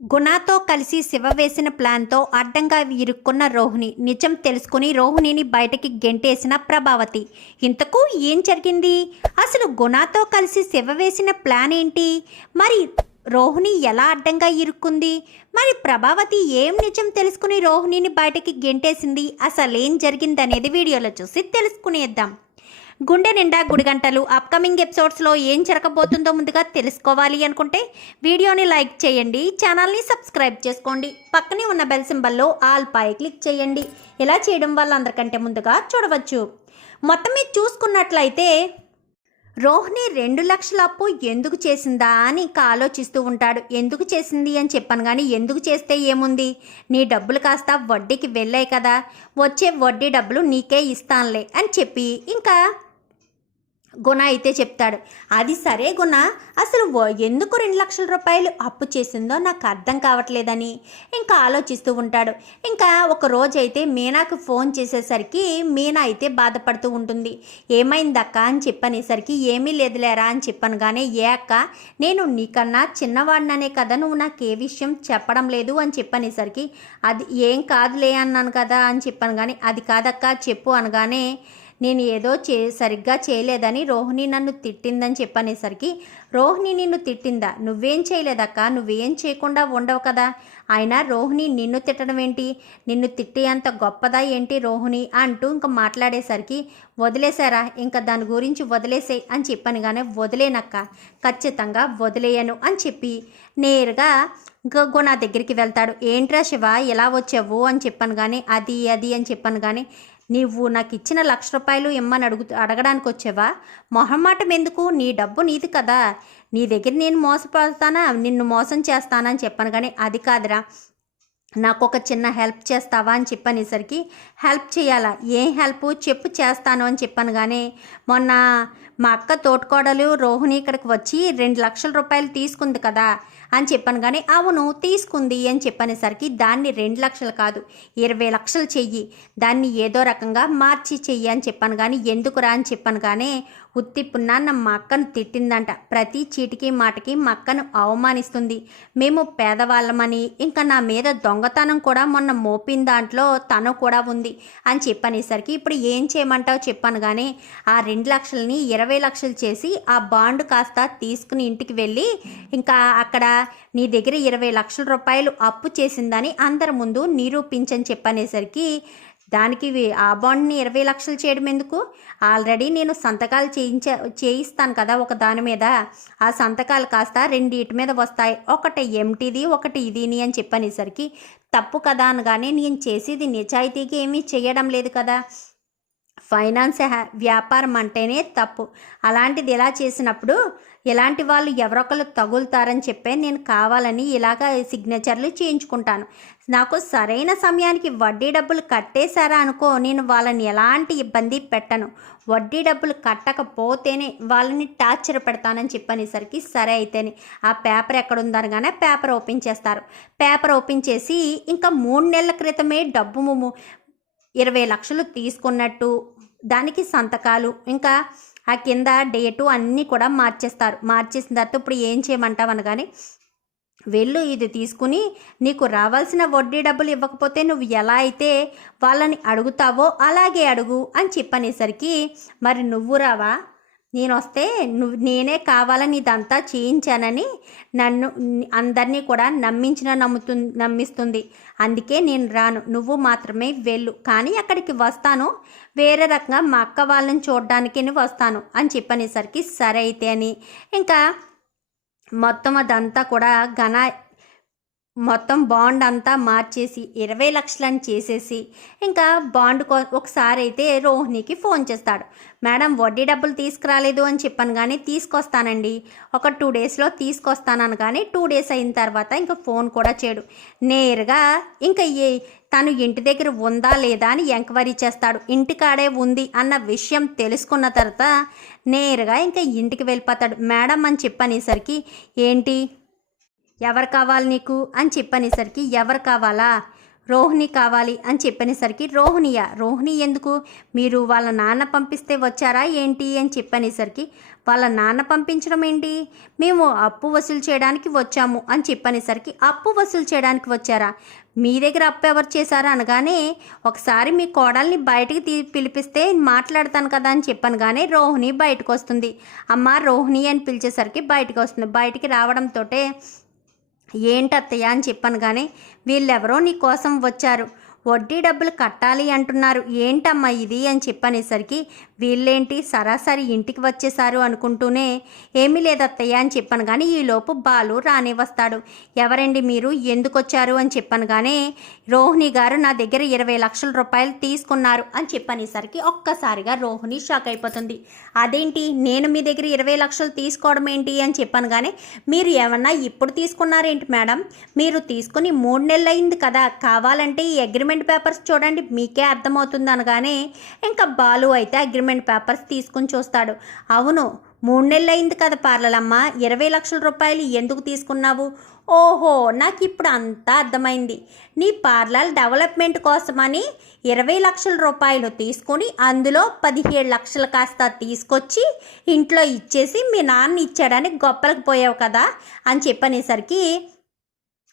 గుణాతో కలిసి శివ వేసిన ప్లాన్తో అడ్డంగా ఇరుక్కున్న రోహిణి. నిజం తెలుసుకుని రోహిణిని బయటకి గెంటేసిన ప్రభావతి. ఇంతకు ఏం జరిగింది? అసలు గుణాతో కలిసి శివ వేసిన ప్లాన్ ఏంటి? మరి రోహిణి ఎలా అడ్డంగా ఇరుక్కుంది? మరి ప్రభావతి ఏం నిజం తెలుసుకుని రోహిణిని బయటకి గెంటేసింది? అసలు ఏం జరిగిందనేది వీడియోలో చూసి తెలుసుకునేద్దాం. గుండె నిండా గుడిగంటలు అప్కమింగ్ ఎపిసోడ్స్లో ఏం జరగబోతుందో ముందుగా తెలుసుకోవాలి అనుకుంటే వీడియోని లైక్ చేయండి ఛానల్ని సబ్స్క్రైబ్ చేసుకోండి పక్కనే ఉన్న బెల్ సింబల్లో ఆల్ పై క్లిక్ చేయండి. ఇలా చేయడం వల్ల అందరికంటే ముందుగా చూడవచ్చు. మొత్తం మీద చూసుకున్నట్లయితే రోహిణి రెండు లక్షల అప్పు ఎందుకు చేసిందా అని ఇంకా ఆలోచిస్తూ ఉంటాడు. ఎందుకు చేసింది అని చెప్పాను కానీ ఎందుకు చేస్తే ఏముంది? నీ డబ్బులు కాస్త వడ్డీకి వెళ్ళాయి కదా వచ్చే వడ్డీ డబ్బులు నీకే ఇస్తానులే అని చెప్పి ఇంకా గుణ అయితే చెప్తాడు. అది సరే గుణ. అసలు ఎందుకు రెండు లక్షల రూపాయలు అప్పు చేసిందో నాకు అర్థం కావట్లేదని. ఇంకా ఆలోచిస్తూ ఉంటాడు. ఇంకా ఒక రోజైతే మీనాకు ఫోన్ చేసేసరికి మీనా అయితే బాధపడుతూ ఉంటుంది. ఏమైందక్క అని చెప్పనేసరికి ఏమీ లేదులేరా అని చెప్పాను కానీ ఏ అక్క నేను నీకన్నా చిన్నవాడిననే కదా నువ్వు నాకు ఏ విషయం చెప్పడం లేదు అని చెప్పనేసరికి అది ఏం కాదులే అన్నాను కదా అని చెప్పాను కానీ అది కాదక్క చెప్పు అనగానే నేను ఏదో చే సరిగ్గా చేయలేదని రోహిణి నన్ను తిట్టిందని చెప్పనేసరికి రోహిణి నిన్ను తిట్టిందా? నువ్వేం చేయలేదక్క నువ్వేం చేయకుండా ఉండవు కదా. అయినా రోహిణి నిన్ను తిట్టడం ఏంటి? నిన్ను తిట్టి అంత గొప్పదా ఏంటి రోహిణి? అంటూ ఇంకా మాట్లాడేసరికి వదిలేశారా? ఇంకా దాని గురించి వదిలేసేయ్ అని చెప్పాను కానీ వదిలేనక్క. ఖచ్చితంగా వదిలేయను అని చెప్పి నేరుగా గొ నా దగ్గరికి వెళ్తాడు. ఏంట్రా శివ ఎలా వచ్చావు? అని చెప్పాను కానీ అది అది అని చెప్పాను కానీ నీవు నాకు ఇచ్చిన లక్ష రూపాయలు ఇమ్మని అడుగు అడగడానికి వచ్చావా మొహమాటం ఎందుకు నీ డబ్బు నీది కదా. నీ దగ్గర నేను మోసపడతానా? నిన్ను మోసం చేస్తానని చెప్పాను. కానీ అది కాదురా. నాకు ఒక చిన్న హెల్ప్ చేస్తావా? అని చెప్పనేసరికి హెల్ప్ చేయాలా? ఏం హెల్ప్? చెప్పు చేస్తాను అని చెప్పాను. కానీ మొన్న మా అక్క తోటకోడలు రోహిణి ఇక్కడికి వచ్చి రెండు లక్షల రూపాయలు తీసుకుంది కదా అని చెప్పాను. కానీ అవును తీసుకుంది అని చెప్పనేసరికి దాన్ని రెండు లక్షలు కాదు ఇరవై లక్షలు చెయ్యి దాన్ని ఏదో రకంగా మార్చి చెయ్యి అని చెప్పాను. కానీ ఎందుకురా అని చెప్పాను. కానీ ఉత్తి పున్నాన్న మా అక్కను తిట్టిందంట. ప్రతి చీటికి మాటకి మా అక్కను అవమానిస్తుంది. మేము పేదవాళ్ళమని ఇంకా నా మీద దొంగతనం కూడా మొన్న మోపిన దాంట్లో తను కూడా ఉంది అని చెప్పనేసరికి ఇప్పుడు ఏం చేయమంటావు చెప్పాను. కానీ ఆ రెండు లక్షలని ఇరవై లక్షలు చేసి ఆ బాండ్ కాస్త తీసుకుని ఇంటికి వెళ్ళి ఇంకా అక్కడ నీ దగ్గర ఇరవై లక్షల రూపాయలు అప్పు చేసిందని అందరి ముందు నిరూపించని చెప్పనేసరికి దానికి ఆ బాండ్ని ఇరవై లక్షలు చేయడం ఎందుకు? ఆల్రెడీ నేను సంతకాలు చేయించ చేయిస్తాను కదా ఒక దాని మీద. ఆ సంతకాలు కాస్త రెండిటి మీద వస్తాయి. ఒకటి ఎంటిది ఒకటి ఇదిని అని చెప్పనేసరికి తప్పు కదా అనగానే నేను చేసేది నిజాయితీకి ఏమీ చేయడం లేదు కదా. ఫైనాన్స్ వ్యాపారం అంటేనే తప్పు. అలాంటిది ఇలా చేసినప్పుడు ఇలాంటి వాళ్ళు ఎవరొకరు తగులుతారని చెప్పే నేను కావాలని ఇలాగ సిగ్నేచర్లు చేయించుకుంటాను. నాకు సరైన సమయానికి వడ్డీ డబ్బులు కట్టేశారా అనుకో నేను వాళ్ళని ఎలాంటి ఇబ్బంది పెట్టను. వడ్డీ డబ్బులు కట్టకపోతేనే వాళ్ళని టార్చర్ పెడతానని చెప్పనేసరికి సరే అయితేనే. ఆ పేపర్ ఎక్కడ ఉందనగానే పేపర్ ఓపెన్ చేస్తారు. పేపర్ ఓపెన్ చేసి ఇంకా మూడు నెలల క్రితమే డబ్బు ఇరవై లక్షలు తీసుకున్నట్టు దానికి సంతకాలు ఇంకా ఆ కింద డేటు అన్నీ కూడా మార్చేస్తారు. మార్చేసిన తర్వాత ఇప్పుడు ఏం చేయమంటావు అనగానే వెళ్ళు ఇది తీసుకుని నీకు రావాల్సిన వడ్డీ డబ్బులు ఇవ్వకపోతే నువ్వు ఎలా అయితే వాళ్ళని అడుగుతావో అలాగే అడుగు అని చెప్పనేసరికి మరి నువ్వు రావా? నేను వస్తే నువ్వు నేనే కావాలని ఇదంతా చేయించానని నన్ను అందరినీ కూడా నమ్మించిన నమ్ముతు నమ్మిస్తుంది. అందుకే నేను రాను. నువ్వు మాత్రమే వెళ్ళు. కానీ అక్కడికి వస్తాను. వేరే రకంగా మా అక్క వాళ్ళని చూడడానికి వస్తాను అని చెప్పనేసరికి సరే అయితే అని. ఇంకా మొత్తం అదంతా కూడా ఘన మొత్తం బాండ్ అంతా మార్చేసి ఇరవై లక్షలని చేసేసి ఇంకా బాండ్ కో ఒకసారి అయితే రోహిణికి ఫోన్ చేస్తాడు. మేడం వడ్డీ డబ్బులు తీసుకురాలేదు అని చెప్పాను కానీ తీసుకొస్తానండి. ఒక టూ డేస్లో తీసుకొస్తానని కానీ టూ డేస్ అయిన తర్వాత ఇంకా ఫోన్ కూడా చేయడు. నేరుగా ఇంకా ఏ తను ఇంటి దగ్గర ఉందా లేదా అని ఎంక్వైరీ చేస్తాడు. ఇంటికాడే ఉంది అన్న విషయం తెలుసుకున్న తర్వాత నేరుగా ఇంకా ఇంటికి వెళ్ళిపోతాడు. మేడం అని చెప్పనేసరికి ఏంటి? ఎవరు కావాలి నీకు? అని చెప్పనేసరికి ఎవరు కావాలా? రోహిణి కావాలి అని చెప్పనేసరికి రోహిణియా. రోహిణి ఎందుకు? మీరు వాళ్ళ నాన్న పంపిస్తే వచ్చారా ఏంటి? అని చెప్పనేసరికి వాళ్ళ నాన్న పంపించడం ఏంటి? మేము అప్పు వసూలు చేయడానికి వచ్చాము అని చెప్పనేసరికి అప్పు వసూలు చేయడానికి వచ్చారా? మీ దగ్గర అప్పు ఎవరు చేశారా అనగానే ఒకసారి మీ కోడల్ని బయటికి తీ పిలిపిస్తే మాట్లాడతాను కదా అని చెప్పాను కానీ రోహిణి బయటకు వస్తుంది అమ్మ రోహిణి అని పిలిచేసరికి బయటకు వస్తుంది బయటికి రావడంతో ఏంటత్తయ్య అని చెప్పాను కానీ వీళ్ళెవరో నీ కోసం వచ్చారు. వడ్డీ డబ్బులు కట్టాలి అంటున్నారు. ఏంటమ్మా ఇది? అని చెప్పనేసరికి వీళ్ళేంటి? సరాసరి ఇంటికి వచ్చేసారు అనుకుంటూనే ఏమీ లేదత్తయ్య అని చెప్పాను కానీ ఈలోపు బాలు రానే వస్తాడు. ఎవరండి మీరు? ఎందుకు వచ్చారు అని చెప్పాను కానీ రోహిణి గారు నా దగ్గర ఇరవై లక్షల రూపాయలు తీసుకున్నారు అని చెప్పనేసరికి ఒక్కసారిగా రోహిణి షాక్ అయిపోతుంది. అదేంటి? నేను మీ దగ్గర ఇరవై లక్షలు తీసుకోవడం ఏంటి? అని చెప్పాను కానీ మీరు ఏమన్నా ఇప్పుడు తీసుకున్నారేంటి మేడం? మీరు తీసుకుని మూడు నెలలు అయింది కదా. కావాలంటే ఈ అగ్రిమెంట్ అగ్రిమెంట్ పేపర్స్ చూడండి మీకే అర్థమవుతుంది అనగానే ఇంకా బాలు అయితే అగ్రిమెంట్ పేపర్స్ తీసుకుని చూస్తాడు. అవును మూడు నెలలు అయింది కదా పార్లలమ్మ ఇరవై లక్షల రూపాయలు ఎందుకు తీసుకున్నావు? ఓహో నాకు ఇప్పుడు అంతా అర్థమైంది. నీ పార్లర్ డెవలప్మెంట్ కోసమని ఇరవై లక్షల రూపాయలు తీసుకొని అందులో పదిహేడు లక్షలు కాస్త తీసుకొచ్చి ఇంట్లో ఇచ్చేసి మీ నాన్న ఇచ్చాడని గొప్పలకు పోయావు కదా అని చెప్పనేసరికి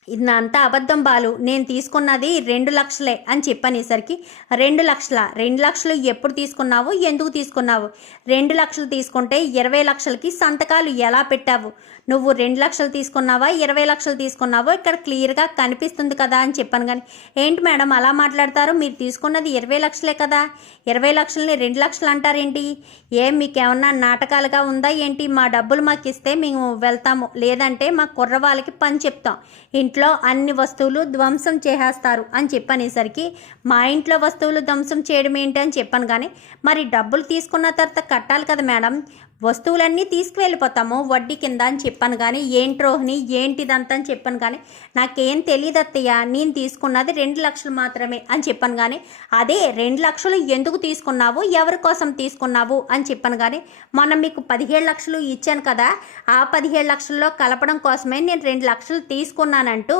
ఇదంతా అబద్ధం బాలు. నేను తీసుకున్నది రెండు లక్షలే అని చెప్పనేసరికి రెండు లక్షల? రెండు లక్షలు ఎప్పుడు తీసుకున్నావు? ఎందుకు తీసుకున్నావు? రెండు లక్షలు తీసుకుంటే ఇరవై లక్షలకి సంతకాలు ఎలా పెట్టావు? నువ్వు రెండు లక్షలు తీసుకున్నావా? ఇరవై లక్షలు తీసుకున్నావో? ఇక్కడ క్లియర్గా కనిపిస్తుంది కదా అని చెప్పాను కానీ ఏంటి మేడం అలా మాట్లాడతారు? మీరు తీసుకున్నది ఇరవై లక్షలే కదా. ఇరవై లక్షలని రెండు లక్షలు అంటారేంటి? ఏం మీకేమన్నా నాటకాలుగా ఉందా ఏంటి? మా డబ్బులు మాకు ఇస్తే మేము వెళ్తాము. లేదంటే మా కుర్ర వాళ్ళకి పని చెప్తాం. ఇంట్లో ఇంట్లో అన్ని వస్తువులు ధ్వంసం చేసేస్తారు అని చెప్పనేసరికి మా ఇంట్లో వస్తువులు ధ్వంసం చేయడం ఏంటి అని చెప్పాను కానీ మరి డబ్బులు తీసుకున్న తర్వాత కట్టాలి కదా మేడం. వస్తువులన్నీ తీసుకువెళ్ళిపోతాము వడ్డీ కింద అని చెప్పాను కానీ ఏంటి రోహిణి ఏంటిదంతా అని చెప్పాను కానీ నాకేం తెలియదు అత్తయ్య నేను తీసుకున్నది రెండు లక్షలు మాత్రమే అని చెప్పాను కానీ అదే రెండు లక్షలు ఎందుకు తీసుకున్నావు ఎవరి కోసం తీసుకున్నావు అని చెప్పాను కానీ మొన్న మీకు పదిహేడు లక్షలు ఇచ్చాను కదా ఆ పదిహేడు లక్షల్లో కలపడం కోసమే నేను రెండు లక్షలు తీసుకున్నానంటూ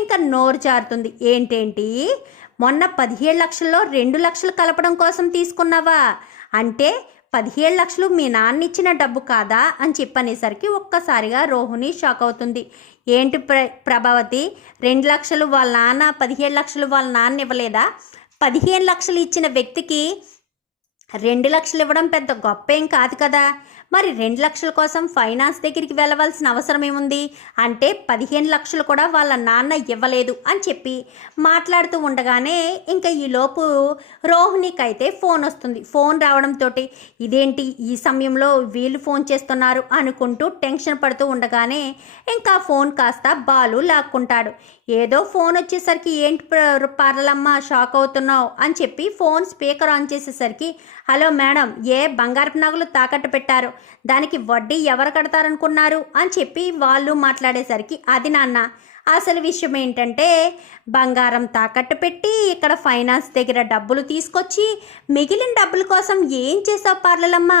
ఇంకా నోరు జారుతుంది. ఏంటేంటి? మొన్న పదిహేడు లక్షల్లో రెండు లక్షలు కలపడం కోసం తీసుకున్నావా? అంటే పదిహేడు లక్షలు మీ నాన్న ఇచ్చిన డబ్బు కాదా అని చెప్పనేసరికి ఒక్కసారిగా రోహిణి షాక్ అవుతుంది. ఏంటి ప్ర ప్రభావతి? రెండు లక్షలు వాళ్ళ నాన్న పదిహేడు లక్షలు వాళ్ళ నాన్న ఇవ్వలేదా? పదిహేను లక్షలు ఇచ్చిన వ్యక్తికి రెండు లక్షలు ఇవ్వడం పెద్ద గొప్ప ఏం కాదు కదా. మరి రెండు లక్షల కోసం ఫైనాన్స్ దగ్గరికి వెళ్ళవలసిన అవసరం ఏముంది? అంటే పదిహేను లక్షలు కూడా వాళ్ళ నాన్న ఇవ్వలేదు అని చెప్పి మాట్లాడుతూ ఉండగానే ఇంకా ఈలోపు రోహిణికి అయితే ఫోన్ వస్తుంది. ఫోన్ రావడంతో ఇదేంటి ఈ సమయంలో వీళ్ళు ఫోన్ చేస్తున్నారు అనుకుంటూ టెన్షన్ పడుతూ ఉండగానే ఇంకా ఫోన్ కాస్త బాలు లాక్కుంటాడు. ఏదో ఫోన్ వచ్చేసరికి ఏంటి ప్ర- పార్లమ్మ షాక్ అవుతున్నావు అని చెప్పి ఫోన్ స్పీకర్ ఆన్ చేసేసరికి హలో మేడం ఏ బంగారపు నగలు తాకట్టు పెట్టారు? దానికి వడ్డీ ఎవరు కడతారనుకున్నారు? అని చెప్పి వాళ్ళు మాట్లాడేసరికి అది నాన్న అసలు విషయం ఏంటంటే బంగారం తాకట్టు పెట్టి ఇక్కడ ఫైనాన్స్ దగ్గర డబ్బులు తీసుకొచ్చి మిగిలిన డబ్బుల కోసం ఏం చేసావు పార్లలమ్మ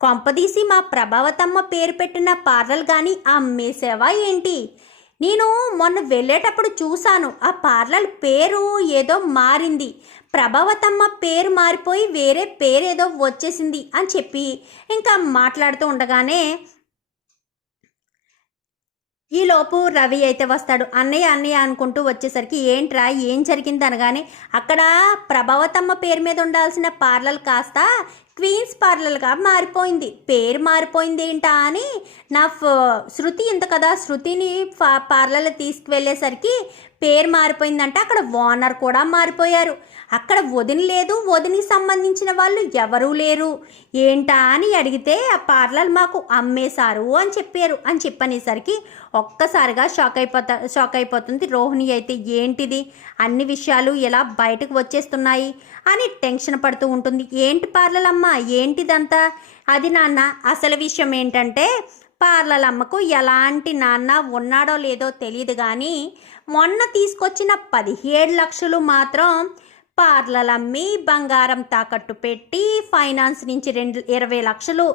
కొంపదీసి మా ప్రభావతమ్మ పేరు పెట్టిన పార్లలు కానీ అమ్మేసావా ఏంటి? నేను మొన్న వెళ్ళేటప్పుడు చూశాను. ఆ పార్లర్ పేరు ఏదో మారింది. ప్రభావతమ్మ పేరు మారిపోయి వేరే పేరు ఏదో వచ్చేసింది అని చెప్పి ఇంకా మాట్లాడుతూ ఉండగానే ఈలోపు రవి అయితే వస్తాడు. అన్నయ్య అన్నయ్య అనుకుంటూ వచ్చేసరికి ఏంట్రా ఏం జరిగింది? అనగానే అక్కడ ప్రభావతమ్మ పేరు మీద ఉండాల్సిన పార్లర్ కాస్త క్వీన్స్ పార్లర్గా మారిపోయింది. పేరు మారిపోయింది ఏంటా అని నా ఫ- శృతి ఇంత కదా శృతిని ఫా- పార్లర్ తీసుకువెళ్ళేసరికి పేరు మారిపోయిందంటే అక్కడ ఓనర్ కూడా మారిపోయారు. అక్కడ వదిన లేదు వదినికి సంబంధించిన వాళ్ళు ఎవరూ లేరు. ఏంటా అని అడిగితే ఆ పార్లర్ మాకు అమ్మేశారు అని చెప్పారు. అని చెప్పనేసరికి ఒక్కసారిగా షాక్ అయిపోతా షాక్ అయిపోతుంది. రోహిణి అయితే ఏంటిది? అన్ని విషయాలు ఎలా బయటకు వచ్చేస్తున్నాయి? అని టెన్షన్ పడుతూ ఉంటుంది. ఏంటి పార్లర్ అమ్మ? ఏంటిదంతా? అది నాన్న అసలు విషయం ఏంటంటే పార్లలమ్మకు ఎలాంటి నాన్న ఉన్నాడో లేదో తెలియదు కానీ మొన్న తీసుకొచ్చిన పదిహేడు లక్షలు మాత్రం పార్లలమ్మి బంగారం తాకట్టు పెట్టి ఫైనాన్స్ నుంచి రెండు ఇరవై లక్షలు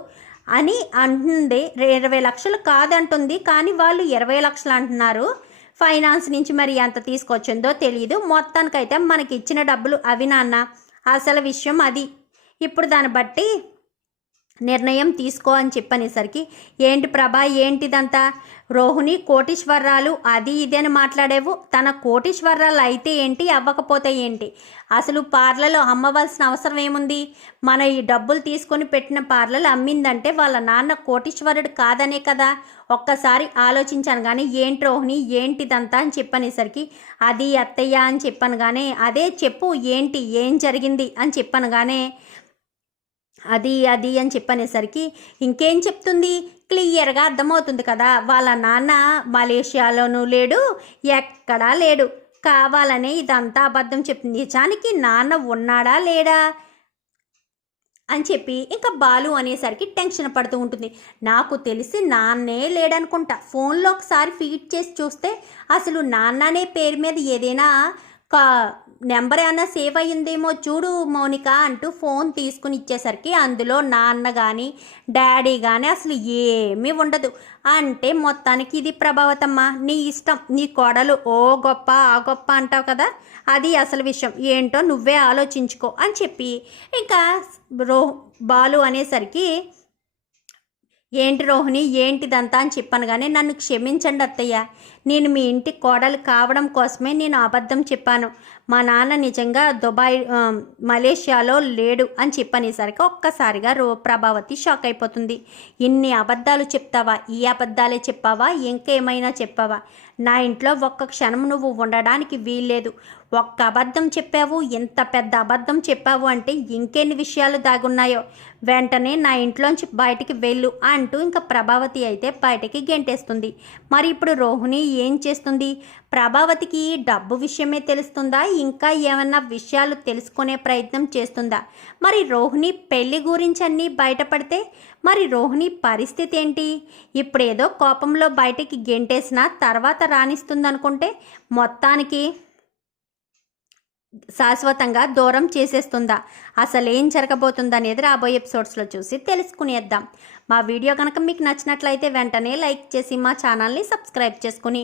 అని అంటుంది ఇరవై లక్షలు కాదంటుంది కానీ వాళ్ళు ఇరవై లక్షలు అంటున్నారు. ఫైనాన్స్ నుంచి మరి ఎంత తీసుకొచ్చిందో తెలియదు మొత్తానికైతే మనకి ఇచ్చిన డబ్బులు అవి నాన్న. అసలు విషయం అది. ఇప్పుడు దాన్ని బట్టి నిర్ణయం తీసుకో అని చెప్పనేసరికి ఏంటి ప్రభా ఏంటిదంతా? రోహిణి కోటీశ్వరరాలు అది ఇది అని మాట్లాడేవు? తన కోటీశ్వరరాలు అయితే ఏంటి అవ్వకపోతే ఏంటి? అసలు పార్లలో అమ్మవలసిన అవసరం ఏముంది? మన ఈ డబ్బులు తీసుకొని పెట్టిన పార్లలు అమ్మిందంటే వాళ్ళ నాన్న కోటీశ్వరుడు కాదనే కదా? ఒక్కసారి ఆలోచించాను కానీ ఏంటి రోహిణి ఏంటిదంతా? అని చెప్పనేసరికి అది అత్తయ్య అని చెప్పాను కానీ అదే చెప్పు ఏంటి ఏం జరిగింది? అని చెప్పాను కానీ అది అది అని చెప్పనేసరికి ఇంకేం చెప్తుంది? క్లియర్గా అర్థమవుతుంది కదా. వాళ్ళ నాన్న మలేషియాలోనూ లేడు ఎక్కడా లేడు. కావాలనే ఇదంతా అబద్ధం చెప్తుంది. నిజానికి నాన్న ఉన్నాడా లేడా? అని చెప్పి ఇంకా బాలు అనేసరికి టెన్షన్ పడుతూ ఉంటుంది. నాకు తెలిసి నాన్నే లేడనుకుంటా. ఫోన్లో ఒకసారి ఫీడ్ చేసి చూస్తే అసలు నాన్న అనే పేరు మీద ఏదైనా కా నెంబర్ ఏమన్నా సేవ్ అయ్యిందేమో చూడు మౌనిక అంటూ ఫోన్ తీసుకుని ఇచ్చేసరికి అందులో నాన్న కానీ డాడీ కానీ అసలు ఏమీ ఉండదు. అంటే మొత్తానికి ఇది ప్రభావతమ్మ నీ ఇష్టం నీ కోడలు. ఓ గొప్ప ఆ గొప్ప అంటావు కదా? అది అసలు విషయం. ఏంటో నువ్వే ఆలోచించుకో అని చెప్పి ఇంకా రో బాలు అనేసరికి ఏంటి రోహిణి ఏంటిదంతా అని చెప్పాను కానీ నన్ను క్షమించండి అత్తయ్య. నేను మీ ఇంటి కోడలు కావడం కోసమే నేను అబద్ధం చెప్పాను. మా నాన్న నిజంగా దుబాయ్ మలేషియాలో లేడు అని చెప్పనేసరికి ఒక్కసారిగా రో ప్రభావతి షాక్ అయిపోతుంది. ఇన్ని అబద్ధాలు చెప్తావా? ఈ అబద్ధాలే చెప్పావా? ఇంకేమైనా చెప్పావా? నా ఇంట్లో ఒక్క క్షణం నువ్వు ఉండడానికి వీల్లేదు. ఒక్క అబద్ధం చెప్పావు ఎంత పెద్ద అబద్ధం చెప్పావు అంటే ఇంకెన్ని విషయాలు దాగున్నాయో. వెంటనే నా ఇంట్లోంచి బయటికి వెళ్ళు అంటూ ఇంకా ప్రభావతి అయితే బయటికి గెంటేస్తుంది. మరి ఇప్పుడు రోహిణి ఏం చేస్తుంది? ప్రభావతికి డబ్బు విషయమే తెలుస్తుందా? ఇంకా ఏమన్నా విషయాలు తెలుసుకునే ప్రయత్నం చేస్తుందా? మరి రోహిణి పెళ్ళి గురించి అన్నీ బయటపడితే మరి రోహిణి పరిస్థితి ఏంటి? ఇప్పుడేదో కోపంలో బయటికి గెంటేసినా తర్వాత రాణిస్తుందనుకుంటే మొత్తానికి శాశ్వతంగా దూరం చేసేస్తుందా? అసలు ఏం జరగబోతుందనేది రాబోయే ఎపిసోడ్స్లో చూసి తెలుసుకునేద్దాం. మా వీడియో కనుక మీకు నచ్చినట్లయితే వెంటనే లైక్ చేసి మా ఛానల్ని సబ్స్క్రైబ్ చేసుకుని